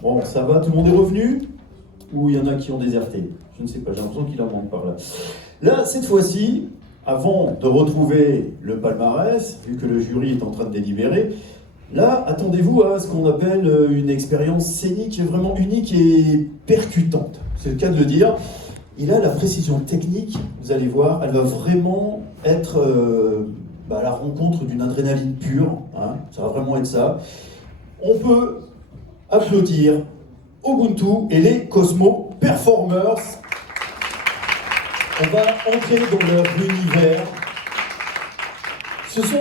Bon, ça va, tout le monde est revenu? Ou il y en a qui ont déserté? Je ne sais pas, j'ai l'impression qu'il en manque par là. Là, cette fois-ci, avant de retrouver le palmarès, vu que le jury est en train de délibérer, là, attendez-vous à ce qu'on appelle une expérience scénique vraiment unique et percutante. C'est le cas de le dire. Il a la précision technique, vous allez voir, elle va vraiment être à la rencontre d'une adrénaline pure, hein, ça va vraiment être ça. On peut applaudir Ubuntu et les Cosmo Performers. On va entrer dans leur univers. Ce sont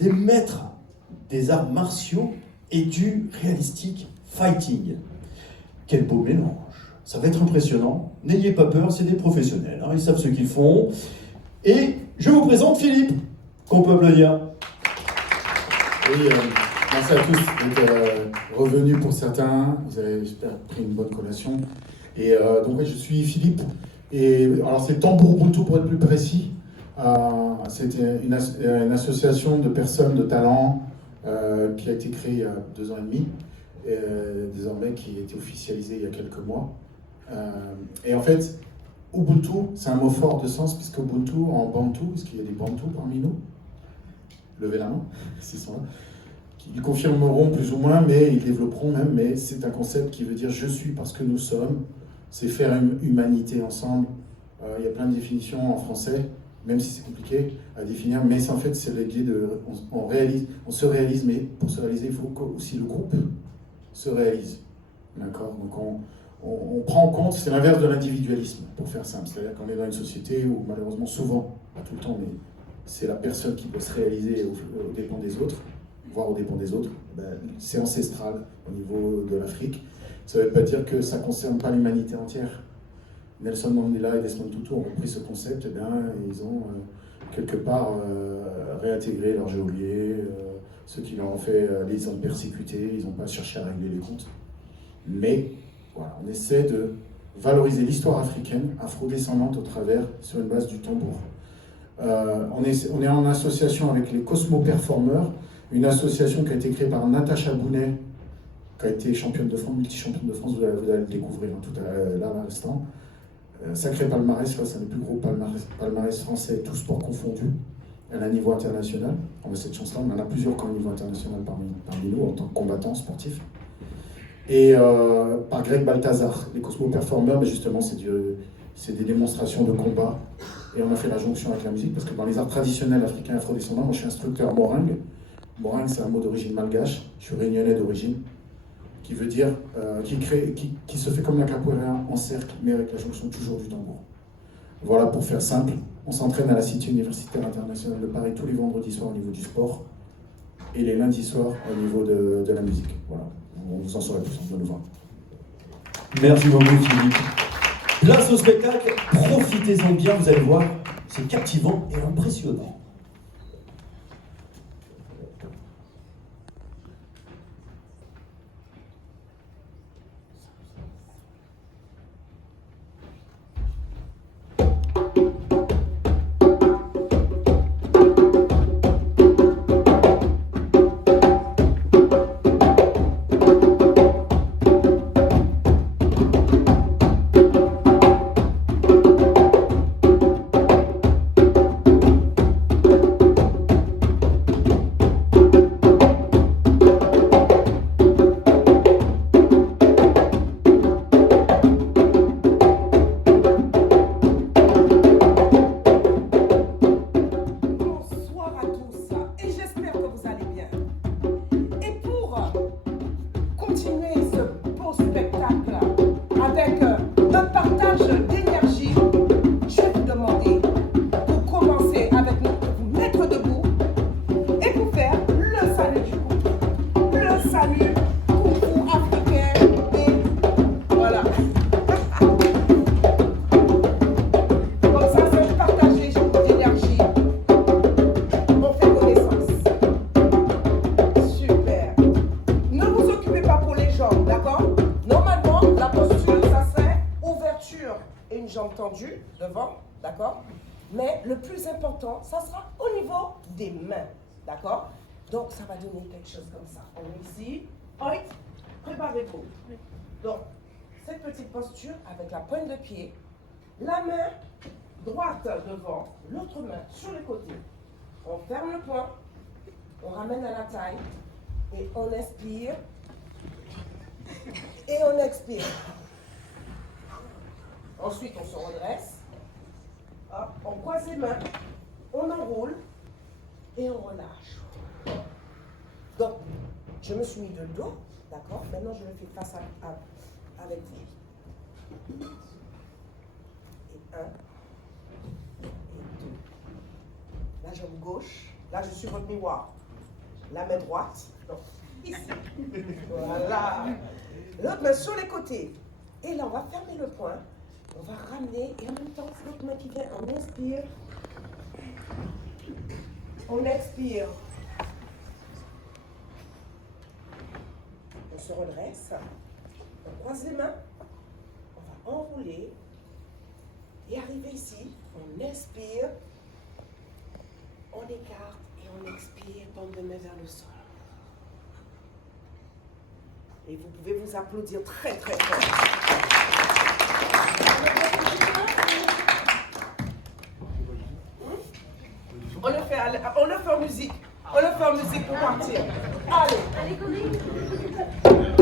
des maîtres des arts martiaux et du réalistique fighting. Quel beau mélange. Ça va être impressionnant. N'ayez pas peur, c'est des professionnels, hein, ils savent ce qu'ils font. Et je vous présente Philippe, qu'on peut applaudir. Oui, merci à tous d'être revenus pour certains. Vous avez, j'espère, pris une bonne collation. Et donc, ouais, je suis Philippe. Et alors, c'est Tambour Ubuntu pour être plus précis. C'est une association de personnes de talent qui a été créée il y a 2 ans et demi. Désormais, qui a été officialisée il y a quelques mois. Et en fait, Ubuntu, c'est un mot fort de sens, puisque Ubuntu en Bantu, est-ce qu'il y a des Bantu parmi nous? Levez la main, s'ils sont là. Ils confirmeront plus ou moins, mais ils développeront même, mais c'est un concept qui veut dire « je suis parce que nous sommes », c'est faire une humanité ensemble. Il y a plein de définitions en français, même si c'est compliqué à définir, mais en fait c'est l'idée de on se réalise, mais pour se réaliser, il faut aussi le groupe se réalise. D'accord? Donc on prend en compte, c'est l'inverse de l'individualisme, pour faire simple. C'est-à-dire qu'on est dans une société où malheureusement souvent, pas tout le temps, mais c'est la personne qui doit se réaliser aux dépens des autres, voire aux dépens des autres. C'est ancestral au niveau de l'Afrique. Ça ne veut pas dire que ça ne concerne pas l'humanité entière. Nelson Mandela et Desmond Tutu ont repris ce concept, et ils ont quelque part réintégré leurs geôliers, ceux qui leur ont fait, les ont persécutés, ils n'ont pas cherché à régler les comptes. Mais voilà, on essaie de valoriser l'histoire africaine, afro-descendante au travers, sur une base du tambour. On est en association avec les Cosmo Performers, une association qui a été créée par Natacha Bounet, qui a été championne de France, multi-championne de France, vous allez le découvrir tout à l'instant. Sacré palmarès, c'est le plus gros palmarès français, tous sports confondus. Elle a un niveau international. On a cette chance-là, on en a plusieurs qui ont un niveau international parmi nous en tant que combattants sportifs. Et par Greg Balthazar, les Cosmo Performers, mais justement, c'est des démonstrations de combat. Et on a fait la jonction avec la musique, parce que dans les arts traditionnels africains et afro-descendants, moi je suis instructeur moringue. Moringue, c'est un mot d'origine malgache, je suis réunionnais d'origine, qui veut dire, qui se fait comme la capoeira en cercle, mais avec la jonction toujours du tambour. Voilà, pour faire simple, on s'entraîne à la Cité universitaire internationale de Paris tous les vendredis soirs au niveau du sport, et les lundis soirs au niveau de la musique. Voilà, vous en saurez plus, on va nous voir. Merci beaucoup Philippe. Place au spectacle, profitez-en bien, vous allez voir, c'est captivant et impressionnant. Jambes tendues devant, d'accord? Mais le plus important, ça sera au niveau des mains, d'accord? Donc ça va donner quelque chose comme ça. On est ici, Préparez-vous. Donc, cette petite posture avec la pointe de pied, la main droite devant, l'autre main sur les côtés. On ferme le poing, on ramène à la taille et on inspire et on expire. Ensuite, on se redresse, hop, on croise les mains, on enroule et on relâche. Donc, je me suis mis de dos, d'accord? Maintenant, je le fais face avec vous. Et 1, et 2. La jambe gauche, là, je suis votre miroir. La main droite, non, ici. Voilà. L'autre main sur les côtés. Et là, on va fermer le poing. On va ramener, et en même temps, l'autre main qui vient, on inspire. On expire. On se redresse. On croise les mains. On va enrouler. Et arriver ici. On inspire. On écarte et on expire, bande de main vers le sol. Et vous pouvez vous applaudir très très fort. On le fait en musique. On le fait en musique pour partir. Allez. On expire.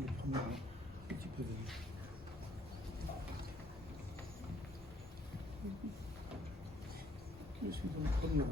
le premier rang. Un petit peu venu. Je suis dans le premier rang.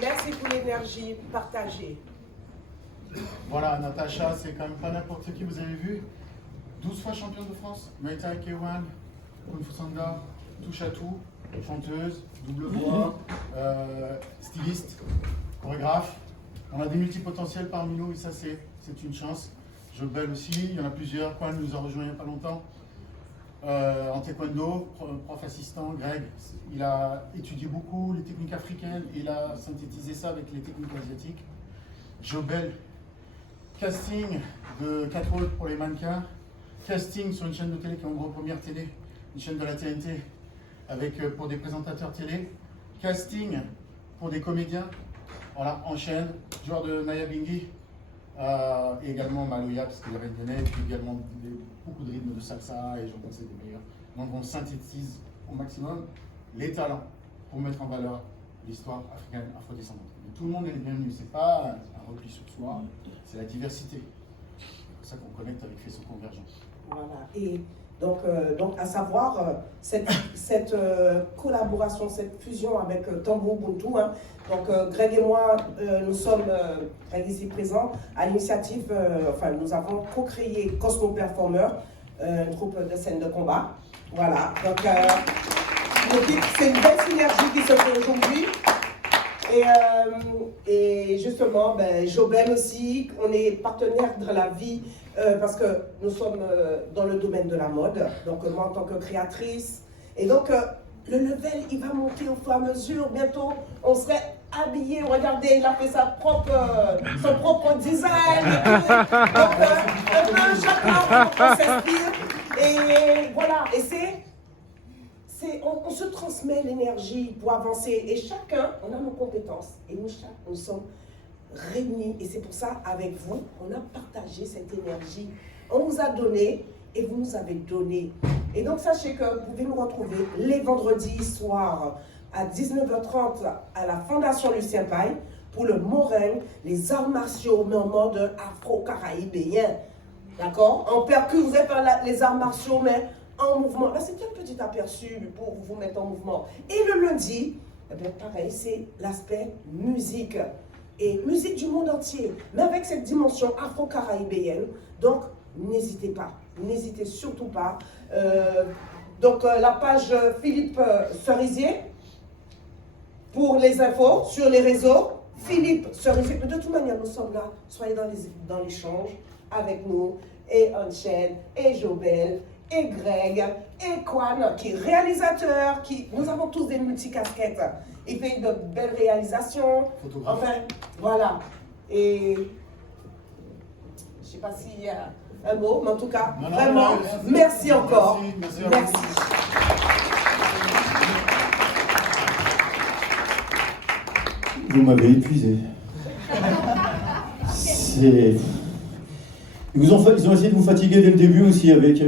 Merci pour l'énergie partagée. Voilà, Natacha, c'est quand même pas n'importe qui, vous avez vu. 12 fois championne de France, Muay Thai K1, Kung Fu Sanda, touche à tout, chanteuse, double voix, styliste, chorégraphe. On a des multipotentiels parmi nous et ça c'est une chance. Jobel aussi, il y en a plusieurs. Quan nous a rejoint il n'y a pas longtemps. En taekwondo, prof assistant, Greg, il a étudié beaucoup les techniques africaines et il a synthétisé ça avec les techniques asiatiques. Jobel, casting de catwalk pour les mannequins, casting sur une chaîne de télé qui est en gros première télé, une chaîne de la TNT, avec, pour des présentateurs télé, casting pour des comédiens, voilà, en chaîne, joueur de Naya Bingi, et également Maloya, parce qu'il est réunionnais, et puis également beaucoup de rythmes de salsa, et j'en pensais des meilleurs. Donc on synthétise au maximum les talents pour mettre en valeur l'histoire africaine, afrodescendante. Mais tout le monde est le bienvenu, c'est pas un repli sur soi, c'est la diversité. C'est pour ça qu'on connecte avec Faisceau Convergence. Voilà. Et Donc à savoir cette collaboration, cette fusion avec Tambour Ubuntu. Hein. Donc Greg et moi, nous sommes, Greg ici présent, à l'initiative, nous avons co-créé Cosmo Performer, un groupe de scène de combat. Voilà, donc c'est une belle synergie qui se fait aujourd'hui. Et justement, Jobel aussi, on est partenaire dans la vie parce que nous sommes dans le domaine de la mode, donc moi en tant que créatrice. Et donc, le level, il va monter au fur et à mesure. Bientôt, on serait habillé. Regardez, il a fait son propre design. Et tout. Donc, un peu chacun, on s'inspire. Et voilà, et on se transmet l'énergie pour avancer et chacun, on a nos compétences et nous sommes réunis et c'est pour ça, avec vous, on a partagé cette énergie. On vous a donné et vous nous avez donné. Et donc sachez que vous pouvez nous retrouver les vendredis soirs à 19h30 à la Fondation Lucien Paille pour le Morin, les arts martiaux, mais en mode afro-caraïbéen. D'accord? En percu, vous êtes les arts martiaux, mais en mouvement. Là, c'est un petit aperçu pour vous mettre en mouvement. Et le lundi, pareil, c'est l'aspect musique. Et musique du monde entier, mais avec cette dimension afro-caraïbéenne. Donc, n'hésitez pas, n'hésitez surtout pas. La page Philippe Cerisier pour les infos sur les réseaux. Philippe Cerisier, de toute manière, nous sommes là. Soyez dans l'échange avec nous. Et Anchen, et Jobel, et Greg, et Kwan, qui est réalisateur, nous avons tous des multicasquettes. Il fait de belles réalisations. Photographe. Enfin, voilà. Et je ne sais pas s'il y a un mot, mais en tout cas, vraiment, merci encore. Merci. Vous m'avez épuisé. Ils ont essayé de vous fatiguer dès le début aussi avec...